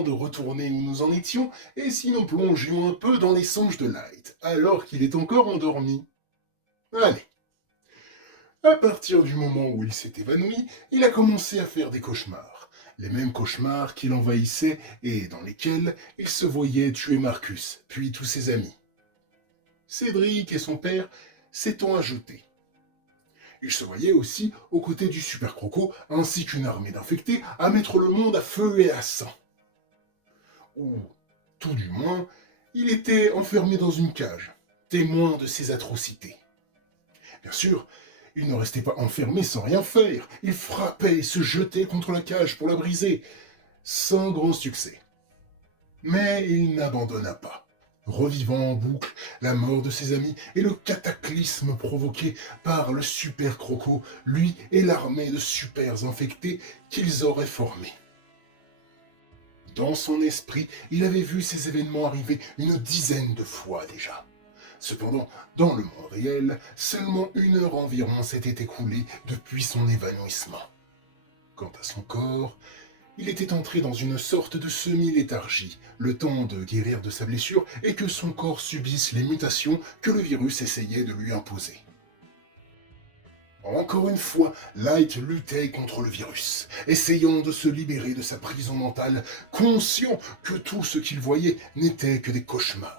temps de retourner où nous en étions, et si nous plongions un peu dans les songes de Light, alors qu'il est encore endormi? Allez. À partir du moment où il s'est évanoui, il a commencé à faire des cauchemars. Les mêmes cauchemars qui l'envahissaient et dans lesquels il se voyait tuer Marcus, puis tous ses amis. Cédric et son père s'étant ajoutés. Il se voyait aussi aux côtés du Super Croco, ainsi qu'une armée d'infectés, à mettre le monde à feu et à sang. Ou, tout du moins, il était enfermé dans une cage, témoin de ces atrocités. Bien sûr, il ne restait pas enfermé sans rien faire. Il frappait et se jetait contre la cage pour la briser, sans grand succès. Mais il n'abandonna pas, revivant en boucle la mort de ses amis et le cataclysme provoqué par le super croco, lui et l'armée de supers infectés qu'ils auraient formés. Dans son esprit, il avait vu ces événements arriver une dizaine de fois déjà. Cependant, dans le monde réel, seulement 1 heure environ s'était écoulée depuis son évanouissement. Quant à son corps, il était entré dans une sorte de semi-léthargie, le temps de guérir de sa blessure et que son corps subisse les mutations que le virus essayait de lui imposer. Encore une fois, Light luttait contre le virus, essayant de se libérer de sa prison mentale, conscient que tout ce qu'il voyait n'était que des cauchemars.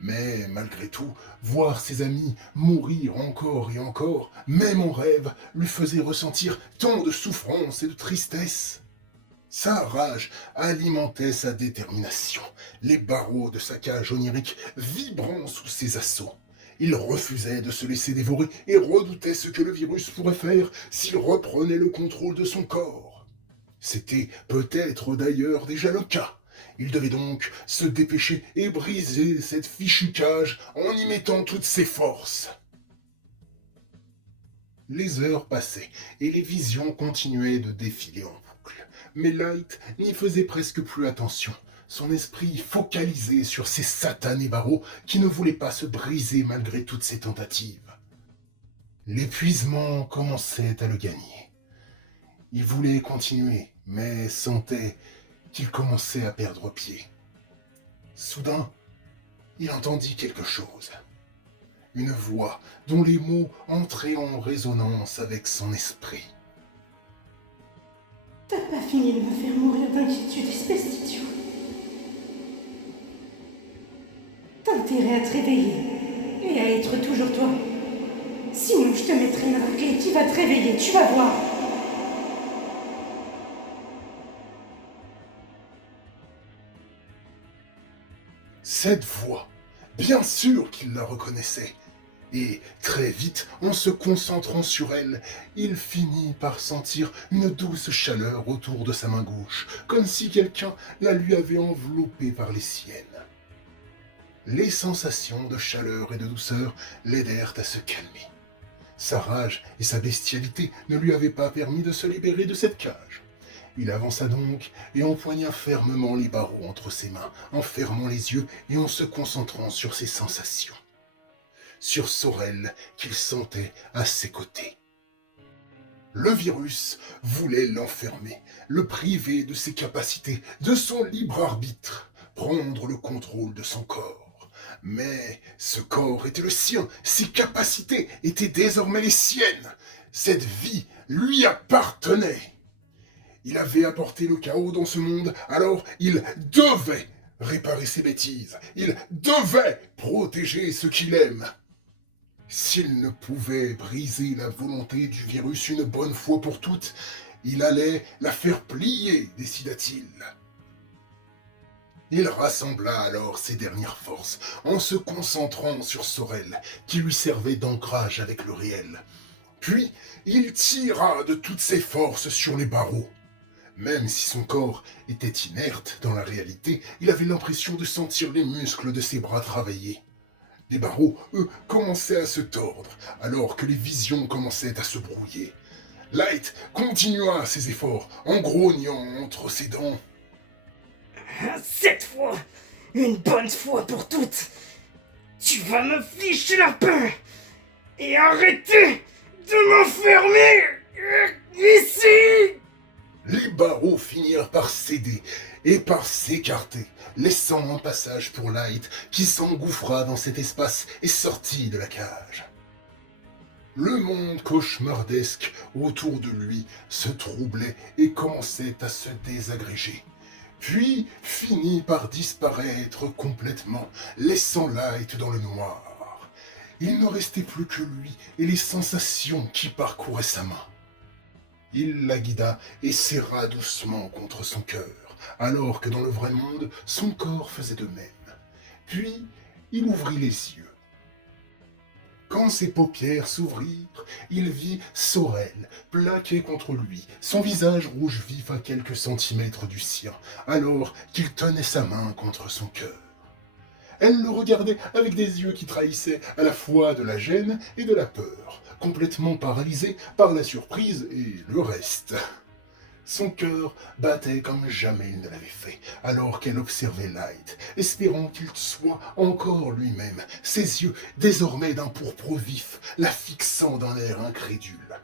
Mais malgré tout, voir ses amis mourir encore et encore, même en rêve, lui faisait ressentir tant de souffrance et de tristesse. Sa rage alimentait sa détermination, les barreaux de sa cage onirique vibrant sous ses assauts. Il refusait de se laisser dévorer et redoutait ce que le virus pourrait faire s'il reprenait le contrôle de son corps. C'était peut-être d'ailleurs déjà le cas. Il devait donc se dépêcher et briser cette fichue cage en y mettant toutes ses forces. Les heures passaient et les visions continuaient de défiler en boucle. Mais Light n'y faisait presque plus attention, son esprit focalisé sur ces satanés barreaux qui ne voulaient pas se briser malgré toutes ses tentatives. L'épuisement commençait à le gagner. Il voulait continuer, mais sentait qu'il commençait à perdre pied. Soudain, il entendit quelque chose. Une voix dont les mots entraient en résonance avec son esprit. T'as pas fini de me faire mourir d'inquiétude, espèce d'idiot. T'as intérêt à te réveiller et à être toujours toi. Sinon, je te mettrai une raclée qui va te réveiller, tu vas voir. Cette voix, bien sûr qu'il la reconnaissait. Et très vite, en se concentrant sur elle, il finit par sentir une douce chaleur autour de sa main gauche, comme si quelqu'un la lui avait enveloppée par les siennes. Les sensations de chaleur et de douceur l'aidèrent à se calmer. Sa rage et sa bestialité ne lui avaient pas permis de se libérer de cette cage. Il avança donc et empoigna fermement les barreaux entre ses mains, en fermant les yeux et en se concentrant sur ses sensations. Sur Sorel qu'il sentait à ses côtés. Le virus voulait l'enfermer, le priver de ses capacités, de son libre arbitre, prendre le contrôle de son corps. Mais ce corps était le sien, ses capacités étaient désormais les siennes. Cette vie lui appartenait. Il avait apporté le chaos dans ce monde, alors il devait réparer ses bêtises. Il devait protéger ce qu'il aime. S'il ne pouvait briser la volonté du virus une bonne fois pour toutes, il allait la faire plier, décida-t-il. Il rassembla alors ses dernières forces, en se concentrant sur Sorel, qui lui servait d'ancrage avec le réel. Puis, il tira de toutes ses forces sur les barreaux. Même si son corps était inerte dans la réalité, il avait l'impression de sentir les muscles de ses bras travailler. Les barreaux, eux, commençaient à se tordre, alors que les visions commençaient à se brouiller. Light continua ses efforts, en grognant entre ses dents. Cette fois, une bonne fois pour toutes, tu vas me ficher la paix et arrêter de m'enfermer ici. Les barreaux finirent par céder et par s'écarter, laissant un passage pour Light qui s'engouffra dans cet espace et sortit de la cage. Le monde cauchemardesque autour de lui se troublait et commençait à se désagréger, puis finit par disparaître complètement, laissant Light dans le noir. Il ne restait plus que lui et les sensations qui parcouraient sa main. Il la guida et serra doucement contre son cœur, alors que dans le vrai monde, son corps faisait de même. Puis, il ouvrit les yeux. Quand ses paupières s'ouvrirent, il vit Sorel plaqué contre lui, son visage rouge vif à quelques centimètres du sien, alors qu'il tenait sa main contre son cœur. Elle le regardait avec des yeux qui trahissaient à la fois de la gêne et de la peur, complètement paralysé par la surprise et le reste. Son cœur battait comme jamais il ne l'avait fait, alors qu'elle observait Light, espérant qu'il soit encore lui-même, ses yeux, désormais d'un pourpre vif, la fixant d'un air incrédule.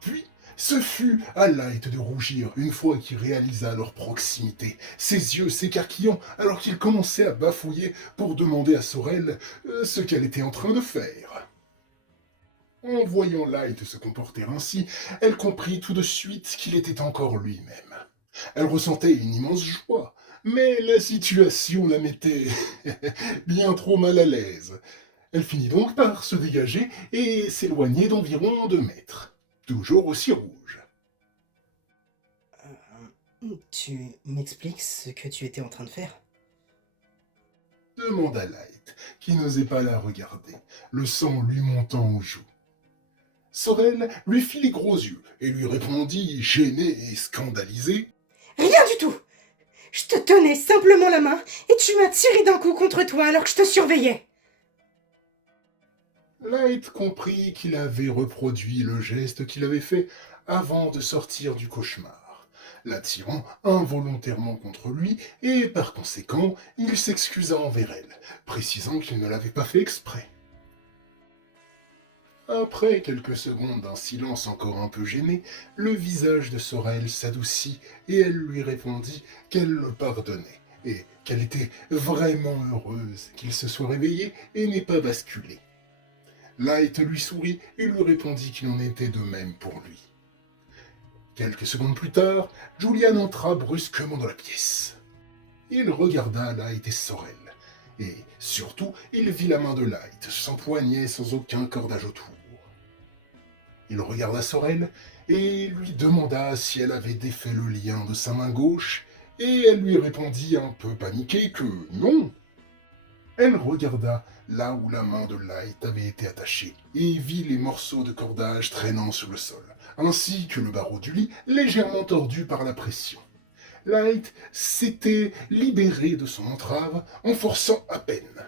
Puis, ce fut à Light de rougir une fois qu'il réalisa leur proximité, ses yeux s'écarquillant alors qu'il commençait à bafouiller pour demander à Sorel ce qu'elle était en train de faire. En voyant Light se comporter ainsi, elle comprit tout de suite qu'il était encore lui-même. Elle ressentait une immense joie, mais la situation la mettait bien trop mal à l'aise. Elle finit donc par se dégager et s'éloigner d'environ 2 mètres, toujours aussi rouge. Tu m'expliques ce que tu étais en train de faire? Demanda Light, qui n'osait pas la regarder, le sang lui montant aux joues. Sorel lui fit les gros yeux et lui répondit, gêné et scandalisé. Rien du tout. Je te tenais simplement la main et tu m'as tiré d'un coup contre toi alors que je te surveillais. Light comprit qu'il avait reproduit le geste qu'il avait fait avant de sortir du cauchemar, l'attirant involontairement contre lui et par conséquent, il s'excusa envers elle, précisant qu'il ne l'avait pas fait exprès. Après quelques secondes d'un silence encore un peu gêné, le visage de Sorel s'adoucit et elle lui répondit qu'elle le pardonnait et qu'elle était vraiment heureuse qu'il se soit réveillé et n'ait pas basculé. Light lui sourit et lui répondit qu'il en était de même pour lui. Quelques secondes plus tard, Julian entra brusquement dans la pièce. Il regarda Light et Sorel, et surtout, il vit la main de Light s'empoigner sans aucun cordage autour. Il regarda Sorel et lui demanda si elle avait défait le lien de sa main gauche, et elle lui répondit un peu paniquée que non. Elle regarda là où la main de Light avait été attachée, et vit les morceaux de cordage traînant sur le sol, ainsi que le barreau du lit légèrement tordu par la pression. Light s'était libéré de son entrave en forçant à peine.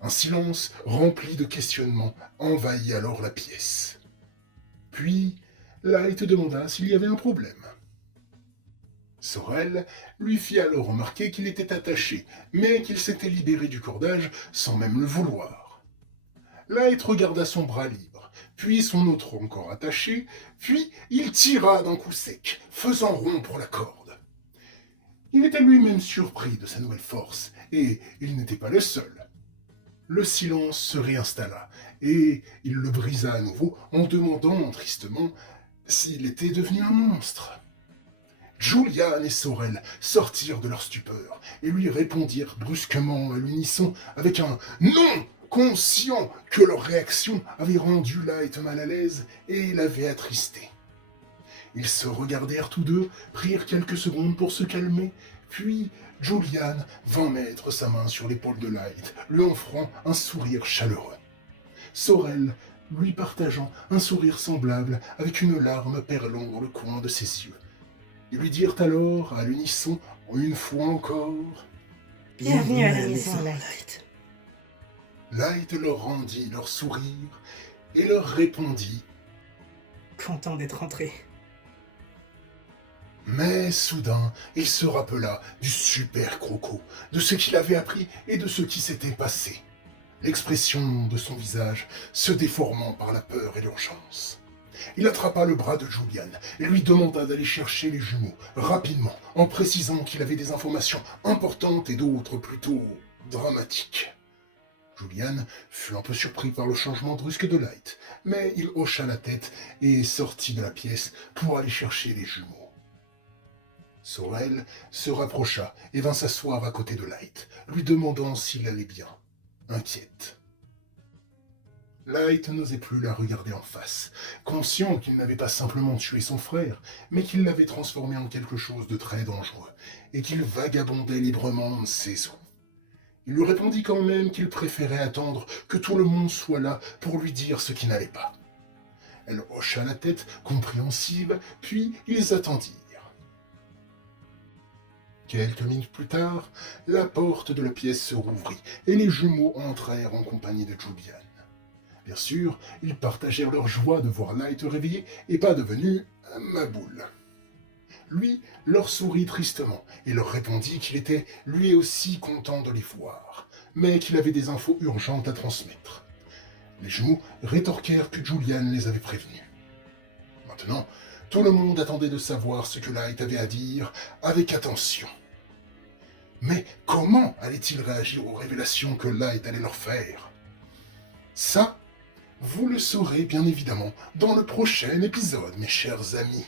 Un silence rempli de questionnements envahit alors la pièce. Puis, Light demanda s'il y avait un problème. Sorel lui fit alors remarquer qu'il était attaché, mais qu'il s'était libéré du cordage sans même le vouloir. Light regarda son bras libre, puis son autre encore attaché, puis il tira d'un coup sec, faisant rompre la corde. Il était lui-même surpris de sa nouvelle force, et il n'était pas le seul. Le silence se réinstalla, et il le brisa à nouveau en demandant tristement s'il était devenu un monstre. Julian et Sorel sortirent de leur stupeur et lui répondirent brusquement à l'unisson avec un « non » conscient que leur réaction avait rendu Light mal à l'aise et l'avait attristé. Ils se regardèrent tous deux, prirent quelques secondes pour se calmer, puis Julian vint mettre sa main sur l'épaule de Light, lui offrant un sourire chaleureux. Sorel lui partageant un sourire semblable avec une larme perlant dans le coin de ses yeux. Ils lui dirent alors, à l'unisson, une fois encore, « Bienvenue à la maison, Light. » Light leur rendit leur sourire et leur répondit « Content d'être rentré. » Mais soudain, il se rappela du super croco, de ce qu'il avait appris et de ce qui s'était passé. L'expression de son visage se déformant par la peur et l'urgence. Il attrapa le bras de Julian et lui demanda d'aller chercher les jumeaux, rapidement, en précisant qu'il avait des informations importantes et d'autres plutôt dramatiques. Julian fut un peu surpris par le changement brusque de Light, mais il hocha la tête et sortit de la pièce pour aller chercher les jumeaux. Sorel se rapprocha et vint s'asseoir à côté de Light, lui demandant s'il allait bien, inquiète. Light n'osait plus la regarder en face, conscient qu'il n'avait pas simplement tué son frère, mais qu'il l'avait transformé en quelque chose de très dangereux, et qu'il vagabondait librement de ses eaux. Il lui répondit quand même qu'il préférait attendre que tout le monde soit là pour lui dire ce qui n'allait pas. Elle hocha la tête, compréhensive, puis ils attendirent. Quelques minutes plus tard, la porte de la pièce se rouvrit et les jumeaux entrèrent en compagnie de Julian. Bien sûr, ils partagèrent leur joie de voir Light réveillé et pas devenu un maboule. Lui leur sourit tristement et leur répondit qu'il était lui aussi content de les voir, mais qu'il avait des infos urgentes à transmettre. Les jumeaux rétorquèrent que Julian les avait prévenus. Maintenant, tout le monde attendait de savoir ce que Light avait à dire avec attention. Mais comment allait-il réagir aux révélations que Light allait leur faire? Ça, vous le saurez bien évidemment dans le prochain épisode, mes chers amis.